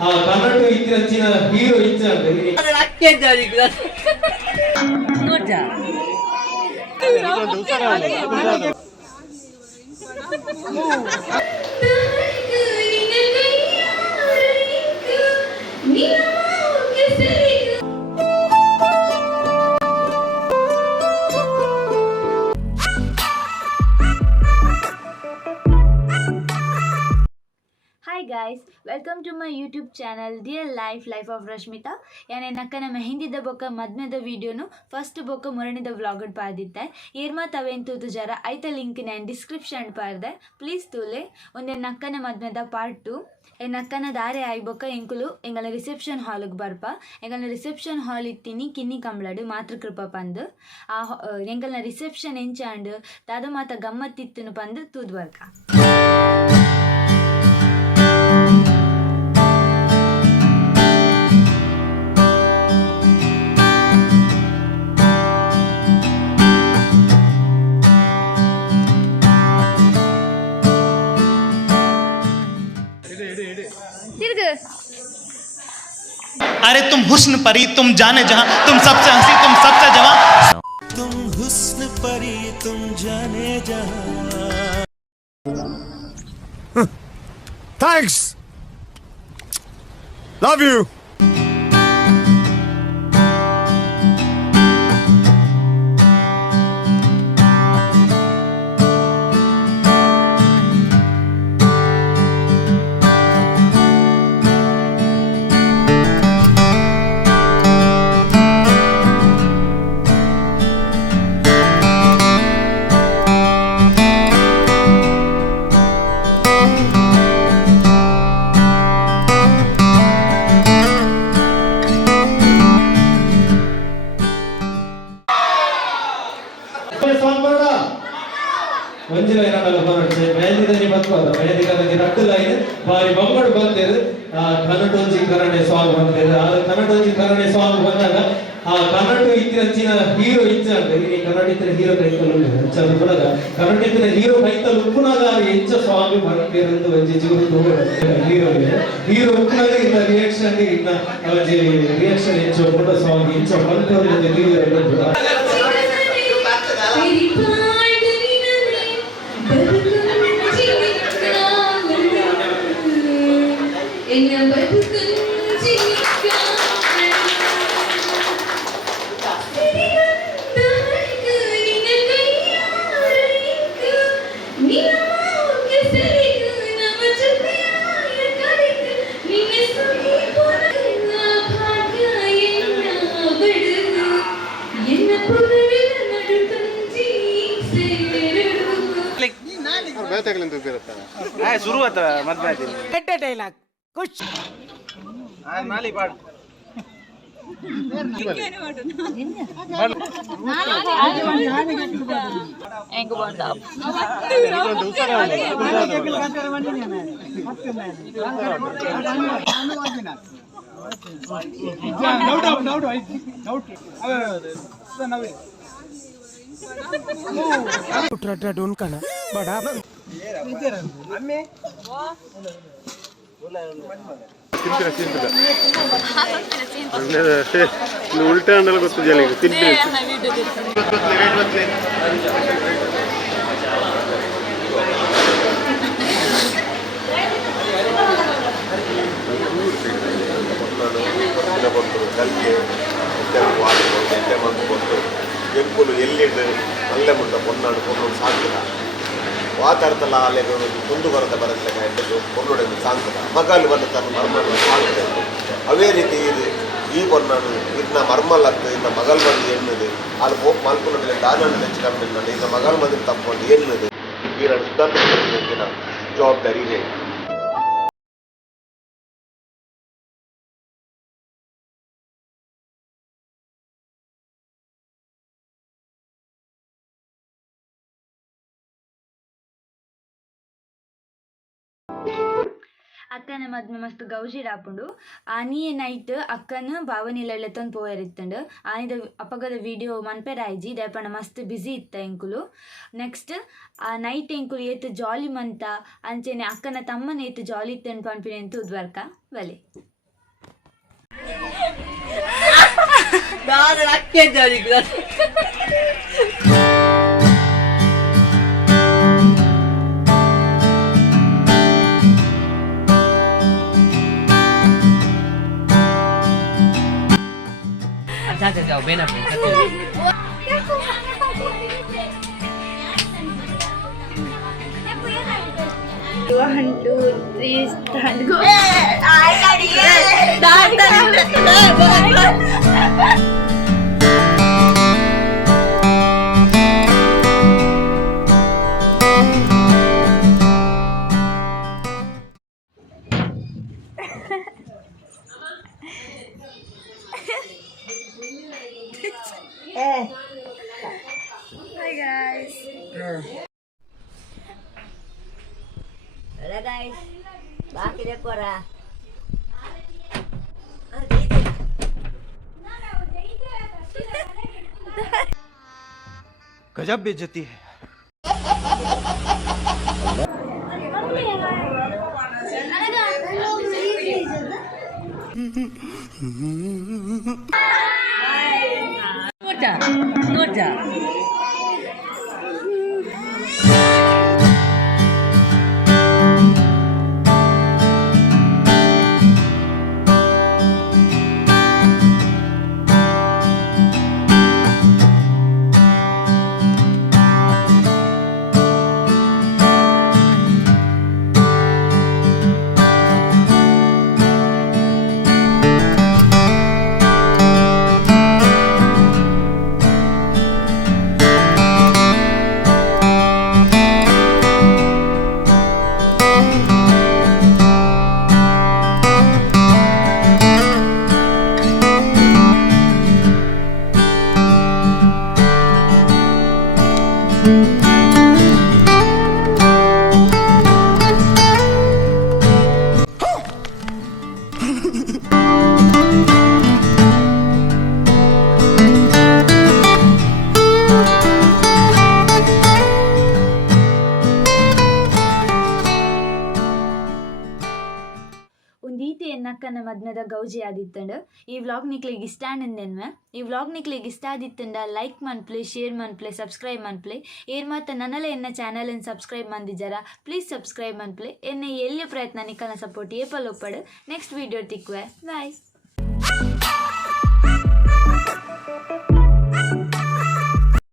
ಕನ್ನಡ ಇತ್ತಿನ ಹೀರೋ ಇಚ್ಛೆ Hi guys, welcome to my YouTube channel Dear Life of Rashmita. याने नक्कन mehndi the बोका मद्मे the video नु फर्स्ट बोका मुरणी द व्लॉग पादित्ते येरमा तवेंतु तुजारा ऐत लिंक नेन डिस्क्रिप्शन पारदे प्लीज तूले उन्ने नक्कन मद्मे द पार्ट 2 ए नक्कन दारे आई बोका इंकुलु ಎಂಗಲ ರಿಸೆಪ್ಷನ್ ಹಾಲ್ ಗೆ ಬರ್ಪ ಎಂಗಲ ರಿಸೆಪ್ಷನ್ ಹಾಲ್ ಇತ್ತಿನಿ ಕಿನ್ನಿ ಕಂಬಳಡು ಮಾತ್ರ ಕೃಪ ಪಂದು ಆ ಎಂಗಲ ರಿಸೆಪ್ಷನ್ ಎಂಚಾಂಡ್ ದಾದ ಮಾತ ಗಮ್ಮತ್ತಿತ್ತುನು ಪಂದು ತೂದ್ ಬರ್ಕ अरे तुम हुस्न परी तुम जाने जहां तुम सबसे हंसी तुम सबसे जवां तुम हुस्न परी तुम जाने जहां थैंक्स लव यू ಬಾರಿ ಬೊಮ್ಮಡು ಬಂದಿರು ಕನ್ನಡೊಂಜಿ ಕನ್ನಡ ಸಾಂಗ್ ಬಂದಿರು ಕನ್ನಡೊಂಜಿ ಕನ್ನಡ ಸಾಂಗ್ ಬಂದಾಗ ಆ ಕನ್ನಡ ಇತ್ತಿನ ಹೀರೋ ಇಚ್ಛೆ ಅಂತ ಈ ಕನ್ನಡ ಇತ್ತಿನ ಹೀರೋ ಕೈತಲು ಚಂದ ಬರಗ ಕನ್ನಡ ಇತ್ತಿನ ಹೀರೋ ಕೈತಲು ಉಪ್ಪುನಾಗ ಹೆಚ್ಚ ಸಾಂಗ್ ಬಂದಿರಂದು ಒಂಜಿ ಜೀವನ ಹೀರೋ ಉಪ್ಪುನಾಗ ಇನ್ನ ರಿಯಾಕ್ಷನ್ ಇನ್ನ ರಿಯಾಕ್ಷನ್ ಹೆಚ್ಚು ಫೋಟೋ ಸಾಂಗ್ ಹೆಚ್ಚು ಬಂದಿರೋ ಹೀರೋ शुरुआत मद्मे डायलॉग कुछ नाली पाड ಎಂಗ ಬಂದ ढूंढना बड़ा उल्टा ಗೊತ್ತು ಜಲಿಗೆ ತಿನ್ನಿ ಎಂಪುಲು ಎಲ್ಲಿಂದು ನಲ್ಲೆ ಮುಂಡ ಪೊನ್ನಾಡು ಪೊನ್ನೋಡು ಸಾಕ್ತದ ವಾತಾಡ್ತಲ್ಲ ಅಲೆಗೆ ಮುಂದು ಬರದ ಬರಲ್ಲ ಎಂಟು ಪೊನ್ನೋಡೆಂದು ಸಾಕ್ತದ ಮಗಲು ಬಂದು ತನ್ನ ಮರ್ಮನ್ನು ಸಾಕ್ತದೆ ಅವೇ ರೀತಿ ಇದು ಈ ಪೊನ್ನಾಡು ಇನ್ನ ಮರ್ಮಲ್ಲತ್ತು ಇನ್ನ ಮಗಲ್ ಬಂದು ಎಣ್ಣದು ಅಲ್ಲಿ ಹೋಗಿ ಮಲ್ಪುನದಲ್ಲಿ ದಾನ ಹೆಚ್ಚು ಕಮ್ಮಿ ಇನ್ನ ಮಗಲ್ ಬಂದು ತಪ್ಕೊಂಡು ಎಣ್ಣದು ಈ ಸಿದ್ಧಾಂತ ಜವಾಬ್ದಾರಿ ಇದೆ. ಅಕ್ಕನ ಮದ್ಮೆ ಮಸ್ತ್ ಗೌಜಿ ರಾಪುಂಡು ಆನಿಯೆ ನೈಟ್ ಅಕ್ಕನ ಭಾವನಿಲೆಲ್ಲ ತಂದು ಪೋಯರಿತ್ತಂಡು ಆನಿದ ಅಪ್ಪಗದ ವಿಡಿಯೋ ಮನ್ಪೆರಾಯ್ಜಿ ದಯಪಣ ಮಸ್ತ್ ಬ್ಯುಸಿ ಇತ್ತ ಎಂಕುಲು ನೆಕ್ಸ್ಟ್ ಆ ನೈಟ್ ಎಂಕುಲು ಏತು ಜಾಲಿ ಮಂತ ಅಂಚೆನೆ ಅಕ್ಕನ ತಮ್ಮನ ಏತು ಜಾಲಿ ಇತ್ತಂಡು ಪನ್ಪಿನ ಎಂತು ಉದ್ವರ್ಕ ಬಲೆ. 1, 2, 3 start go. Hi guys. Hola guys, bakit ako ra? गजब बेइज्जती है. ಒಂದೀತಿ ಎನ್ನಕ್ಕನ ಮದ್ಮೆದ ಗೌಜಿ ಆದಿತ್ತಂಡು ಈ ವ್ಲಾಗ್ ನಿಕ್ಲಿಗೆ ಇಷ್ಟ ಅಂದೆನ್ವೆ ಈ ವ್ಲಾಗ್ ನಿಕ್ಲಿಗೆ ಇಷ್ಟ ಆದಿತ್ತಂಡ ಲೈಕ್ ಮನ್ಪ್ಲೆ ಶೇರ್ ಮನ್ಪ್ಲೆ ಸಬ್ಸ್ಕ್ರೈಬ್ ಮನ್ಪ್ಲೆ ಏರ್ ಮಾತ ನನ್ನಲೆ ಎನ್ನ ಚಾನಲ್ ಸಬ್ಸ್ಕ್ರೈಬ್ ಮಂದಿಜರ ಪ್ಲೀಸ್ ಸಬ್ಸ್ಕ್ರೈಬ್ ಮನ್ಪ್ಲೆ ಎನ್ನ ಎಲ್ಲಿ ಪ್ರಯತ್ನ ನಿಕ್ಕನ ಸಪೋರ್ಟ್ ಏಪಲ್ ಒಪ್ಪಡು ನೆಕ್ಸ್ಟ್ ವಿಡಿಯೋ ತಿಕ್ವೆ ಬಾಯ್.